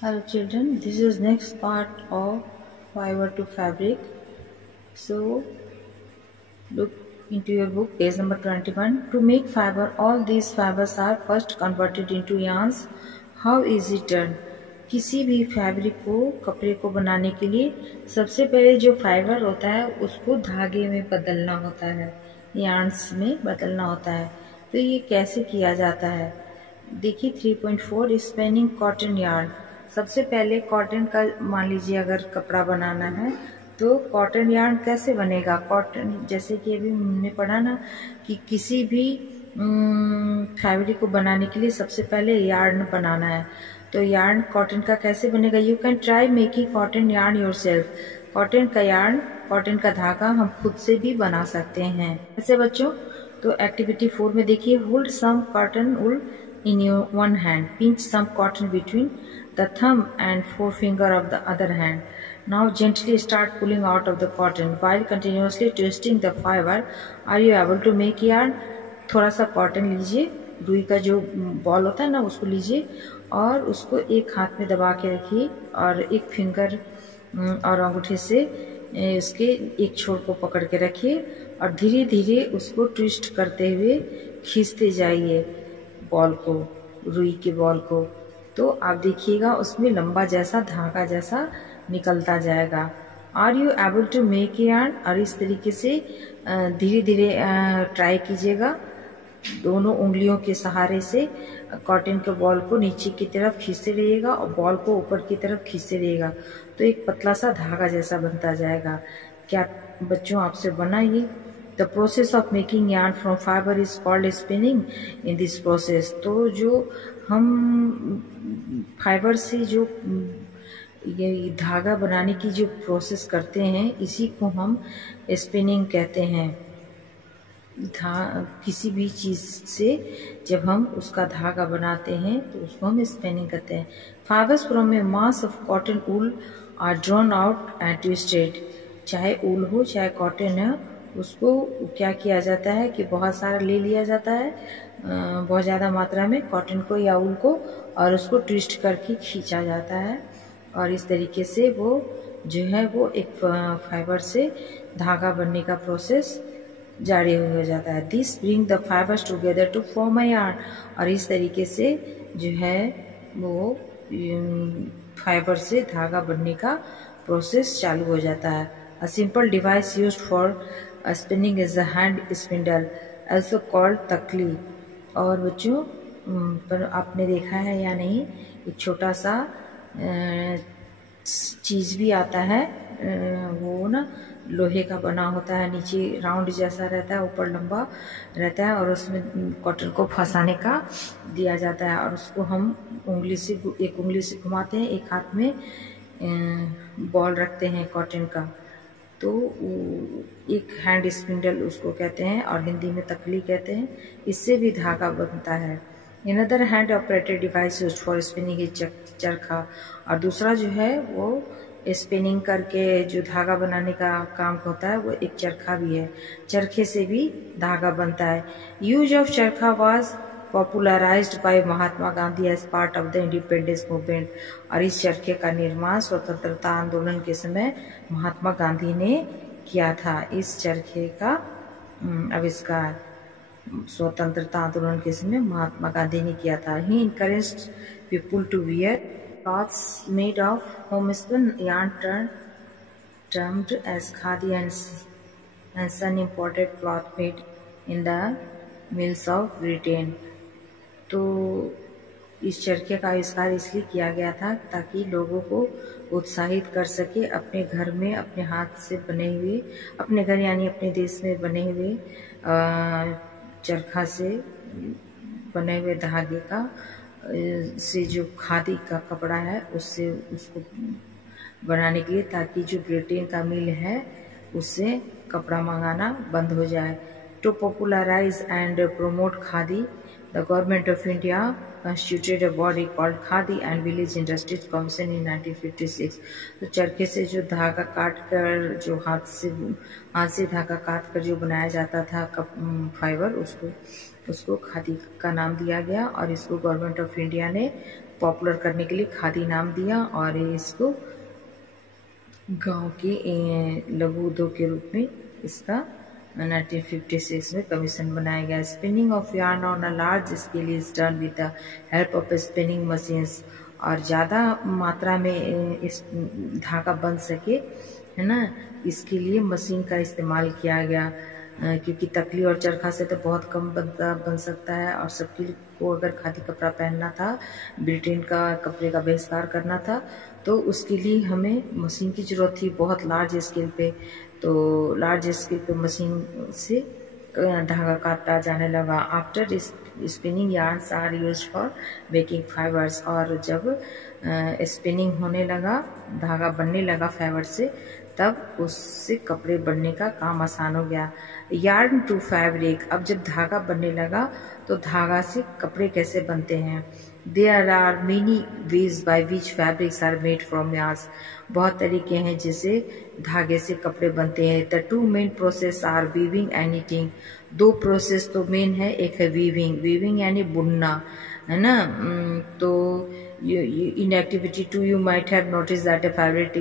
Hello children, this is next part of fiber to fabric. So look into your book, page number 21. To make fiber, all these fibers are first converted into yarns. How is it done? किसी भी fabric को, कपड़े को बनाने के लिए सबसे पहले जो फाइबर होता है उसको धागे में बदलना होता है, यार्न्स में बदलना होता है। तो ये कैसे किया जाता है? देखिए 3.4 स्पिनिंग कॉटन यार्न। सबसे पहले कॉटन का मान लीजिए अगर कपड़ा बनाना है तो कॉटन यार्न कैसे बनेगा। कॉटन जैसे कि अभी हमने पढ़ा ना कि किसी भी फैब्रिक को बनाने के लिए सबसे पहले यार्न बनाना है। तो यार्न कॉटन का कैसे बनेगा? You can try making cotton yarn yourself. Cotton का यार्न, कॉटन का धागा हम खुद से भी बना सकते हैं। ऐसे बच्चों, तो एक्टिविटी 4 में देखिए, hold some cotton wool in your one hand, pinch some cotton between the thumb and forefinger of the other hand. Now gently start pulling out of the cotton while continuously twisting the fiber. Are you able to make yarn? थोड़ा सा cotton लीजिए, रुई का जो ball होता है ना उसको लीजिए और उसको एक हाथ में दबा के रखिए और एक फिंगर और अंगूठे से उसके एक छोर को पकड़ के रखिए और धीरे धीरे उसको ट्विस्ट करते हुए खींचते जाइए बॉल को, रुई के बॉल को। तो आप देखिएगा उसमें लंबा जैसा धागा जैसा निकलता जाएगा। Are you able to make yarn? और इस तरीके से धीरे धीरे ट्राई कीजिएगा, दोनों उंगलियों के सहारे से कॉटन के बॉल को नीचे की तरफ खींचते रहिएगा और बॉल को ऊपर की तरफ खींचते रहिएगा, तो एक पतला सा धागा जैसा बनता जाएगा। क्या बच्चों आपसे बना ये? The process of making yarn from fiber is called spinning. In this process, तो जो हम फाइबर से जो ये धागा बनाने की जो प्रोसेस करते हैं इसी को हम स्पिनिंग कहते हैं। किसी भी चीज से जब हम उसका धागा बनाते हैं तो उसको हम स्पिनिंग कहते हैं। Fibres from a mass of cotton wool are drawn out and twisted. चाहे ऊल हो चाहे कॉटन है, उसको क्या किया जाता है कि बहुत सारा ले लिया जाता है, बहुत ज़्यादा मात्रा में कॉटन को या ऊल को, और उसको ट्विस्ट करके खींचा जाता है और इस तरीके से वो जो है वो एक फाइबर से धागा बनने का प्रोसेस जारी हो जाता है। This bring the fibres together to form a yarn. और इस तरीके से जो है वो फाइबर से धागा बनने का प्रोसेस चालू हो जाता है। A simple device used for spinning is the hand spindle, also called तकली। और बच्चों पर आपने देखा है या नहीं, एक छोटा सा चीज भी आता है, वो ना लोहे का बना होता है, नीचे राउंड जैसा रहता है, ऊपर लंबा रहता है और उसमें कॉटन को फंसाने का दिया जाता है और उसको हम एक उंगली से घुमाते हैं, एक हाथ में बॉल रखते हैं कॉटन का, तो एक हैंड स्पिंडल उसको कहते हैं और हिंदी में तकली कहते हैं। इससे भी धागा बनता है। Another hand operated device used for spinning is चरखा। और दूसरा जो है वो स्पिनिंग करके जो धागा बनाने का काम होता है वो एक चरखा भी है। चरखे से भी धागा बनता है। यूज ऑफ चरखा was popularized by Mahatma Gandhi as part of the independence movement। और इस चरखे का निर्माण स्वतंत्रता आंदोलन के समय महात्मा गांधी ने किया था। इस चरखे का आविष्कार स्वतंत्रता आंदोलन के समय महात्मा गांधी ने किया था। He encouraged people to wear cloths made of homespun yarn termed as khadi and sun imported cloth made in the mills of Britain। तो इस चरखे का आविष्कार इसलिए किया गया था ताकि लोगों को उत्साहित कर सके अपने घर में अपने हाथ से बने हुए, अपने घर यानी अपने देश में बने हुए चरखा से बने हुए धागे का से जो खादी का कपड़ा है उससे उसको बनाने के लिए, ताकि जो ब्रिटेन का मिल है उससे कपड़ा मंगाना बंद हो जाए। To popularise and promote khadi, the government of India constituted a body called Khadi and Village Industries Commission in 1956। तो चरखे से जो धागा काट कर, जो हाथ से धागा काट कर जो बनाया जाता था फाइबर, उसको खादी का नाम दिया गया और इसको गवर्नमेंट ऑफ इंडिया ने पॉपुलर करने के लिए खादी नाम दिया और इसको गांव के लघु उद्योग के रूप में इसका 1956 में कमीशन बनाया गया। Spinning of yarn on a large scale is done with the help of spinning machines, और ज़्यादा मात्रा में इस धागा बन सके, है ना, इसके लिए मशीन का इस्तेमाल किया गया, क्योंकि तकली और चरखा से तो बहुत कम बन सकता है, और सबके को अगर खादी कपड़ा पहनना था, ब्रिटेन का कपड़े का बहिष्कार करना था, तो उसके लिए हमें मशीन की जरूरत थी बहुत लार्ज स्केल पे। तो लार्ज स्केल पे मशीन से धागा काटा जाने लगा। After spinning yarns are used for making fibres, और जब स्पिनिंग होने लगा, धागा बनने लगा फाइबर से, तब उससे कपड़े बनने का काम आसान हो गया। यार्न टू फैब्रिक, अब जब धागा बनने लगा तो धागा से कपड़े कैसे बनते हैं। There are many ways by which fabrics are made from yarns, बहुत तरीके हैं जिससे धागे से कपड़े बनते हैं। The two main process are weaving and knitting, दो प्रोसेस तो मेन है, एक है वीविंग, वीविंग यानी बुनना, है ना। तो in activity 2 you might have noticed that a fabric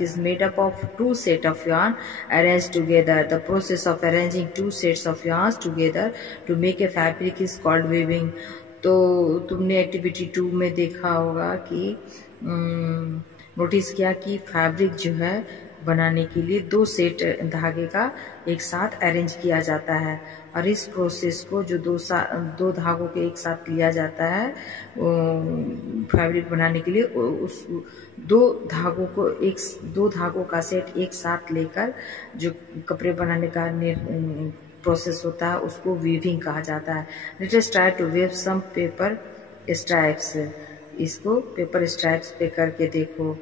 is made up of two sets of yarn arranged together. The process of arranging two sets of yarns together to make a fabric is called weaving. तो तुमने activity 2 में देखा होगा कि notice किया कि fabric जो है बनाने के लिए दो सेट धागे का एक साथ अरेंज किया जाता है, और इस प्रोसेस को जो दो धागों के एक साथ लिया जाता है फैब्रिक बनाने के लिए, उस दो धागों का सेट एक साथ लेकर जो कपड़े बनाने का प्रोसेस होता है उसको वीविंग कहा जाता है। Let us try to weave some paper stripes, इसको पेपर स्ट्राइप्स पे करके देखो।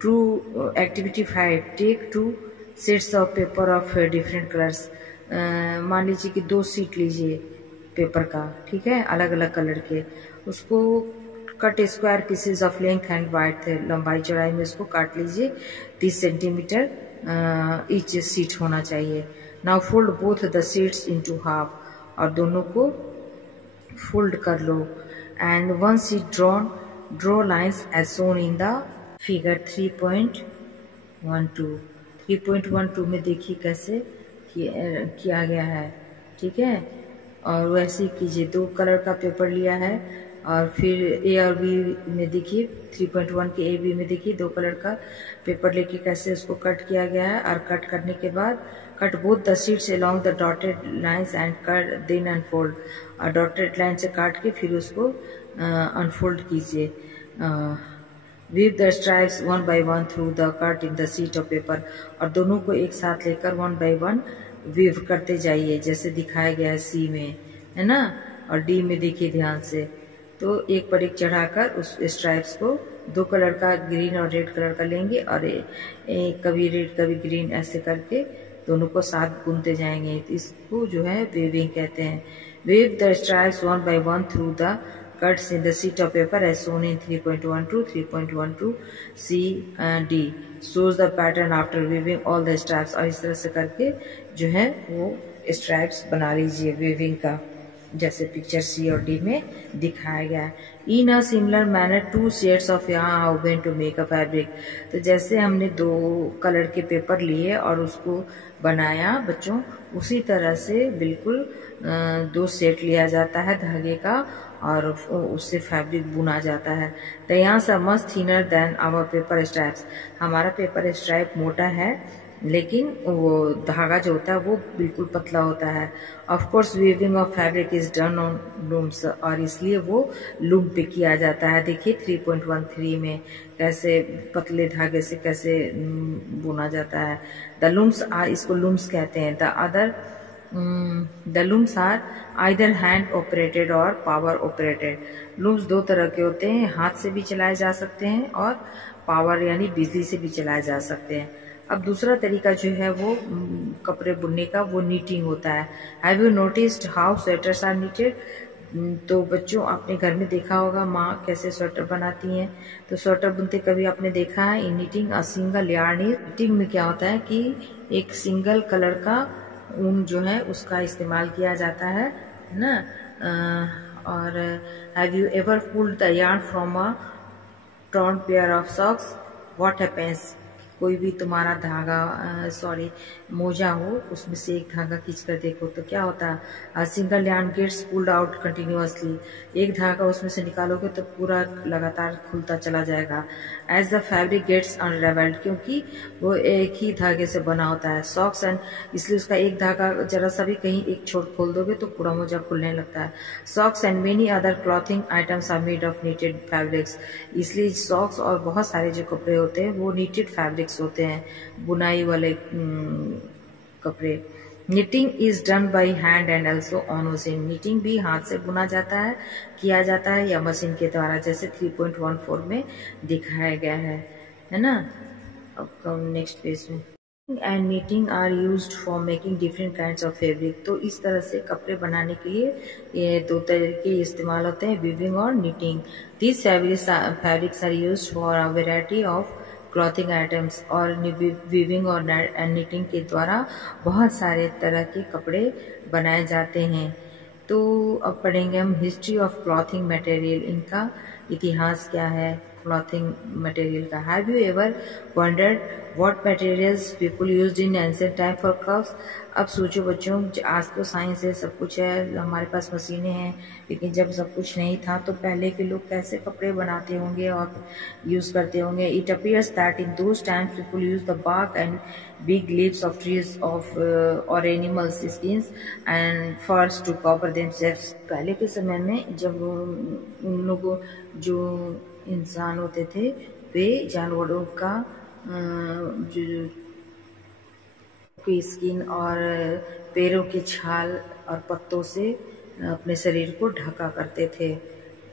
True activity 5, take 2 sets of paper of different colours. मान लीजिए कि 2 शीट लीजिए पेपर का, ठीक है, अलग अलग कलर के, उसको cut square pieces of length and wide, लंबाई चौड़ाई में इसको काट लीजिए 30 सेंटीमीटर ईच शीट होना चाहिए। Now fold both the sheets into half, और दोनों को फोल्ड कर लो। And one sheet draw lines as shown in the figure 3.12। 3.12 में देखिए कैसे किया गया है, ठीक है। और वैसे ही कीजिए, 2 कलर का पेपर लिया है, और फिर ए और बी में देखिए 3.1 के ए बी में देखिए 2 कलर का पेपर लेके कैसे उसको कट किया गया है। और कट करने के बाद cut both the sheets along the dotted lines and cut then unfold, और डॉटेड लाइन से काट के फिर उसको अनफोल्ड कीजिए। Weave the stripes 1 by 1 through the cut in the sheet of paper, और दोनों को एक साथ लेकर 1 by 1 वीव करते जाइए जैसे दिखाया गया है सी में, है ना। और डी में देखिए ध्यान से, तो एक पर एक चढ़ाकर उस स्ट्राइप्स को 2 कलर का ग्रीन और रेड कलर का लेंगे, और कभी रेड कभी ग्रीन ऐसे करके दोनों को साथ बुनते जाएंगे। तो इसको जो है वेविंग कहते हैं। Wave the stripes 1 by 1 through the cuts in the sheet of paper as shown in 3.12, 3.12 C and D shows the pattern after weaving all the stripes, और इस तरह से करके जो है वो स्ट्राइप्स बना लीजिए वेविंग का, जैसे पिक्चर सी और डी में दिखाया गया है। In a similar manner 2 shades of yarn are woven to make a fabric, तो जैसे हमने 2 कलर के पेपर लिए और उसको बनाया बच्चों, उसी तरह से बिल्कुल 2 सेट लिया जाता है धागे का, और उससे फैब्रिक बुना जाता है। The yarns are much thinner than our paper stripes, हमारा पेपर स्ट्राइप मोटा है, लेकिन वो धागा जो होता है वो बिल्कुल पतला होता है। Of course weaving of fabric is done on looms, और इसलिए वो लूम पे किया जाता है। देखिए 3.13 में कैसे पतले धागे से कैसे बुना जाता है। द लूम्स आर, इसको लूम्स कहते हैं। The looms are either hand operated और पावर ऑपरेटेड। लूम्स 2 तरह के होते हैं, हाथ से भी चलाए जा सकते हैं और पावर यानी बिजली से भी चलाए जा सकते हैं। अब दूसरा तरीका जो है वो कपड़े बुनने का, वो नीटिंग होता है। Have you noticed how sweaters are knitted? तो बच्चों आपने घर में देखा होगा माँ कैसे स्वेटर बनाती हैं। तो स्वेटर बुनते कभी आपने देखा है? In knitting a single yarn is, knitting में क्या होता है कि एक सिंगल कलर का ऊन जो है उसका इस्तेमाल किया जाता है ना, और have you ever pulled the yarn from a torn pair of socks? What happens? कोई भी तुम्हारा धागा मोजा हो, उसमें से एक धागा खींच कर देखो तो क्या होता है? A single yarn gets pulled out continuously. एक धागा उसमें से निकालोगे तो पूरा लगातार खुलता चला जाएगा. As the fabric gets unraveled, क्योंकि वो एक ही धागे से बना होता है. Socks and इसलिए उसका एक धागा जरा सा भी कहीं एक छोर खोल दोगे तो पूरा मोजा खुलने लगता है. Socks and many other clothing items are made of knitted fabrics. इसलिए सॉक्स और बहुत सारे जो कपड़े होते हैं वो knitted fabrics होते हैं, बुनाई वाले कपड़े. Knitting is done by hand and also on machine. Knitting भी हाथ से बुना जाता है, किया जाता है या मशीन के द्वारा, जैसे 3.14 में दिखाया गया है ना. अब नेक्स्ट पेज में. And knitting are used for making different kinds of fabric. तो इस तरह से कपड़े बनाने के लिए ये दो तरीके इस्तेमाल होते हैं, वीविंग और knitting. These fabrics are used for a variety of clothing items. और वीविंग और नीटिंग के द्वारा बहुत सारे तरह के कपड़े बनाए जाते हैं. तो अब पढ़ेंगे हम हिस्ट्री ऑफ क्लॉथिंग मटेरियल. इनका इतिहास क्या है क्लॉथिंग मटेरियल का. Have you ever wondered what materials people used in ancient time for clothes? अब सोचो बच्चों, आज तो साइंस है, सब कुछ है, हमारे पास मशीनें हैं, लेकिन जब सब कुछ नहीं था तो पहले के लोग कैसे कपड़े बनाते होंगे और यूज करते होंगे. It appears that in those times people use the bark and big leaves of trees or animals skins and furs to cover themselves. पहले के समय में जब उन लोगों जो इंसान होते थे वे जानवरों का की स्किन और पैरों की छाल और पत्तों से अपने शरीर को ढका करते थे.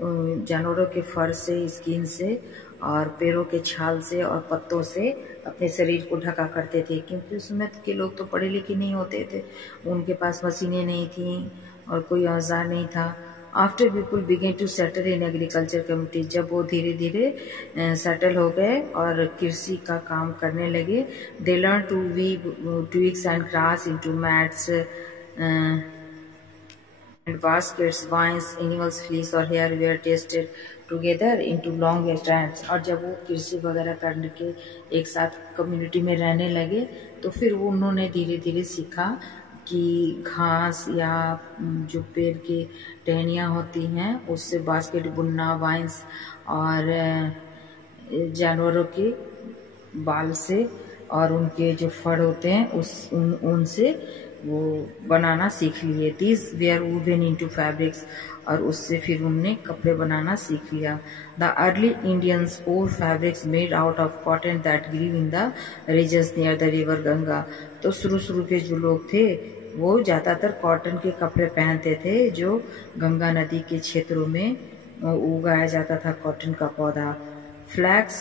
जानवरों के फर से, स्किन से और पैरों के छाल से और पत्तों से अपने शरीर को ढका करते थे, क्योंकि उस समय के लोग तो पढ़े लिखे नहीं होते थे, उनके पास मशीनें नहीं थी और कोई औजार नहीं था. After people began to settle in agriculture community, जब वो धीरे धीरे सेटल हो गए और कृषि का काम करने लगे, they learn to weave twigs and grass into mats and baskets. Vines, animals fleece और hair were tested together into long strands. और जब वो कृषि वगैरह करने के एक साथ कम्युनिटी में रहने लगे तो फिर वो उन्होंने धीरे धीरे सीखा कि घास या जो पेड़ की टहनियाँ होती हैं उससे बास्केट बुनना, वाइन्स और जानवरों के बाल से और उनके जो फर होते हैं उनसे वो बनाना सीख लिए. These were woven into fabrics, और उससे फिर उनने कपड़े बनाना सीख लिया. The early Indians wore fabrics made out of cotton that grew in the regions near the river Ganga. तो शुरू के जो लोग थे वो ज्यादातर कॉटन के कपड़े पहनते थे जो गंगा नदी के क्षेत्रों में उगाया जाता था कॉटन का पौधा. Flax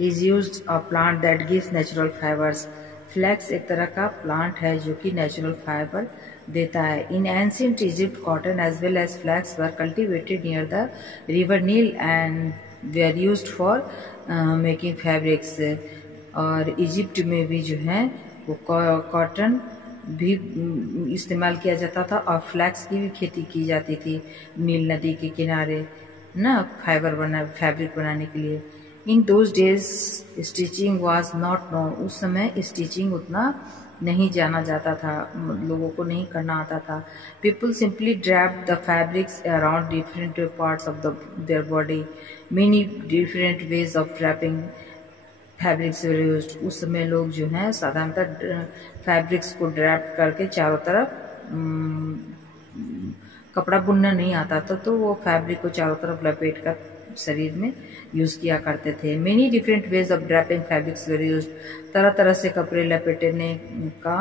is used a plant that gives natural fibres. Flax एक तरह का प्लांट है जो कि नेचुरल फाइबर देता है. In ancient Egypt cotton as well as flax were cultivated near the river Nile and were used for making fabrics. और Egypt में भी जो है वो कॉटन भी इस्तेमाल किया जाता था और फ्लैक्स की भी खेती की जाती थी नील नदी के किनारे ना, फैब्रिक बनाने के लिए. In those days stitching was not known. उस समय स्टिचिंग उतना नहीं जाना जाता था, लोगों को नहीं करना आता था. People simply drape the fabrics around different parts of their body. Many different ways of draping fabrics were used. उस समय लोग जो हैं साधारणतः फैब्रिक्स को ड्रैप करके चारों तरफ, कपड़ा बुनना नहीं आता था तो वो फैब्रिक को चारों तरफ लपेट कर शरीर में यूज किया करते थे. Many different ways of draping fabrics were used. तरह तरह से कपड़े लपेटने का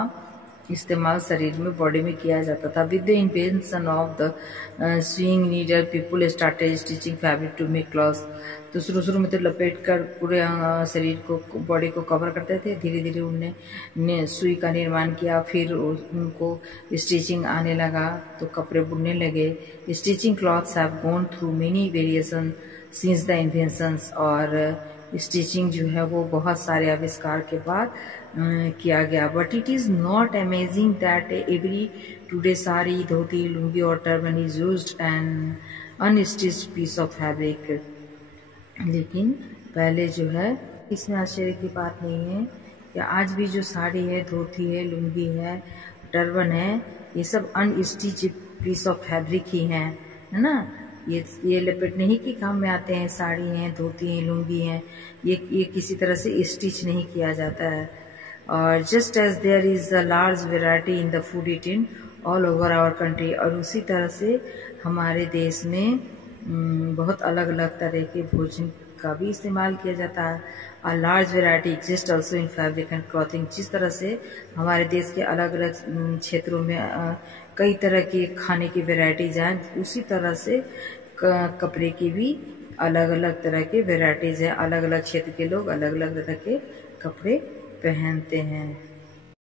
इस्तेमाल शरीर में, बॉडी में किया जाता था. With the invention of the sewing needle people started stitching fabric to make clothes. तो शुरू में तो लपेट कर पूरे शरीर को, बॉडी को कवर करते थे. धीरे धीरे उनने सुई का निर्माण किया, फिर उनको स्टिचिंग आने लगा तो कपड़े बुनने लगे. Stitching clothes have gone through many variation since the inventions. और स्टिचिंग जो है वो बहुत सारे आविष्कार के बाद किया गया. But it is not amazing that every today sari, dhoti, lungi और turban is used an unstitched piece of fabric. लेकिन पहले जो है, इसमें आश्चर्य की बात नहीं है कि आज भी जो साड़ी है, धोती है, लुंगी है, टर्बन है, ये सब अनस्टिच पीस ऑफ फैब्रिक ही है ना। ये लपेटने ही के काम में आते हैं। साड़ी हैं, धोती हैं, लुंगी हैं, ये किसी तरह से स्टिच नहीं किया जाता है। और just as there is a large variety in the food eating all over our country, और उसी तरह से हमारे देश में बहुत अलग अलग तरह के भोजन का भी इस्तेमाल किया जाता है। अ large variety exist also in fabric and clothing. जिस तरह से हमारे देश के अलग अलग क्षेत्रों में कई तरह के खाने की वेराइटीज हैं, उसी तरह से कपड़े की भी अलग अलग तरह के वेराइटीज हैं। अलग अलग क्षेत्र के लोग अलग अलग तरह के कपड़े पहनते हैं।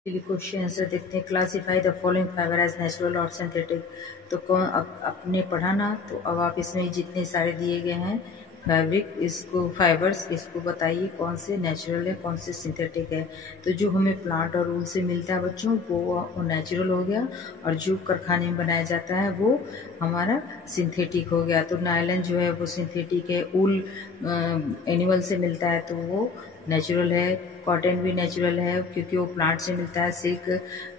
क्वेश्चन आंसर देखते हैं। Classify the following fibre as natural और सिंथेटिक। तो कौन आपने पढ़ा ना, तो अब आप इसमें जितने सारे दिए गए हैं फैब्रिक, इसको फाइबर्स, इसको बताइए कौन से नेचुरल है, कौन से सिंथेटिक है। तो जो हमें प्लांट और ऊल से मिलता है बच्चों, वो नेचुरल हो गया, और जो कारखाने में बनाया जाता है वो हमारा सिंथेटिक हो गया। तो नायलन जो है वो सिंथेटिक है, ऊल एनिमल से मिलता है तो वो नेचुरल है। कॉटन भी नेचुरल है क्योंकि वो प्लांट से मिलता है। सिल्क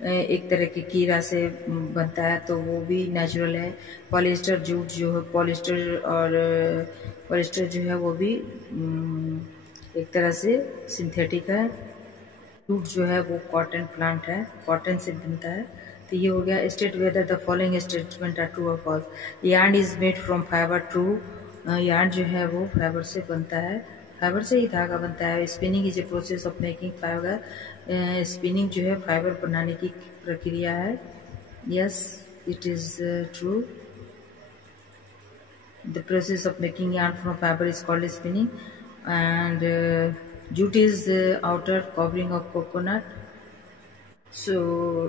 एक तरह की कीड़ा से बनता है तो वो भी नेचुरल है। पॉलिएस्टर जूट जो है, पॉलिएस्टर जो है वो भी एक तरह से सिंथेटिक है। जूट जो है वो कॉटन प्लांट है, कॉटन से बनता है। तो ये हो गया। State whether the following statement are true और false. Yarn is made from fibre. True, yarn जो है वो फाइबर से बनता है, फाइबर से ही धागा बनता है। Spinning is a process of making fibre. Spinning जो है फाइबर बनाने की प्रक्रिया है। Yes, it is true. The process of making yarn from fibre is called spinning. And jute is the outer covering of coconut, so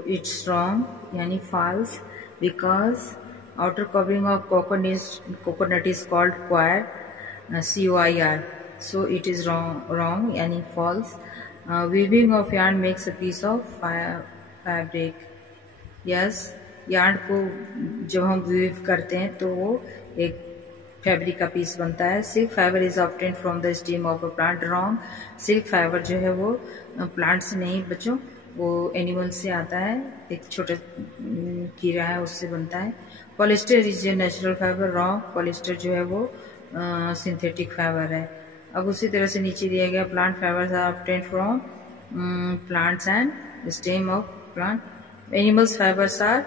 it's wrong, yani false, because outer covering of coconut is called coir, coir, so it is wrong, yani false. Weaving of yarn makes a piece of fabric. yes, yarn को जब हम weave करते हैं तो वो एक fabric का piece बनता है। Silk fibre is obtain from the steam of a plant. Wrong, silk fibre जो है वो प्लांट से नहीं बच्चों, वो एनिमल से आता है, एक छोटा कीड़ा है उससे बनता है। Polyester is a natural fibre. Wrong, polyester जो है वो सिंथेटिक फाइबर है। अब उसी तरह से नीचे दिया गया plant fibres are obtain from plants and stem of plant. Animals fibres are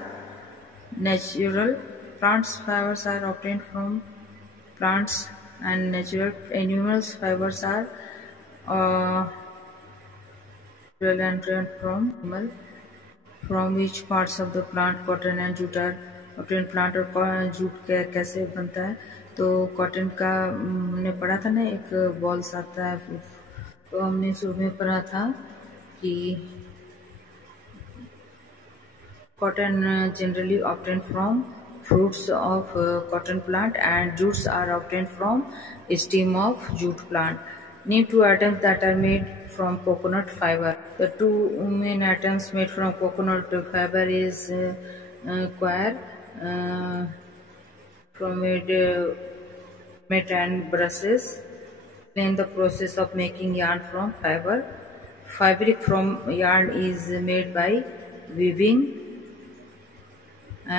natural, plants fibres are obtain from plants, and natural animals fibers are from animal. From which parts of the plant cotton and jute are obtained? plant और jute कैसे बनता है? तो cotton का हमने पढ़ा था ना, एक बॉल्स आता है, तो हमने शुरू में पढ़ा था कि cotton generally obtained from fruits of cotton plant, and jutes are obtained from stem of jute plant. Name two items that are made from coconut fiber. The two main items made from coconut fiber is coir, from it mat and brushes. Explain the process of making yarn from fiber. Fabric from yarn is made by weaving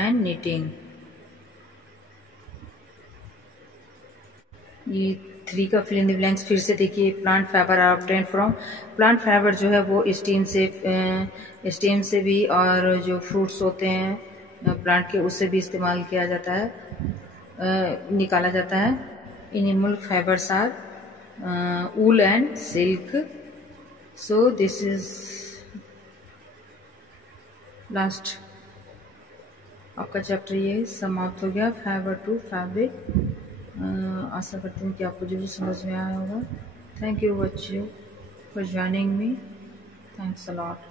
and knitting. ये 3 का fill in the blanks फिर से देखिए। Plant fibre are obtain from, plant fibre जो है वो stem से भी, और जो फ्रूट्स होते हैं प्लांट के उससे भी इस्तेमाल किया जाता है, निकाला जाता है। Animal fibres are wool and silk. So this is last आपका चैप्टर ये समाप्त हो गया, फाइबर टू फैब्रिक। आशा करती हूँ कि आपको जो समझ में आया होगा। थैंक यू बच्चों for joining me. Thanks a lot.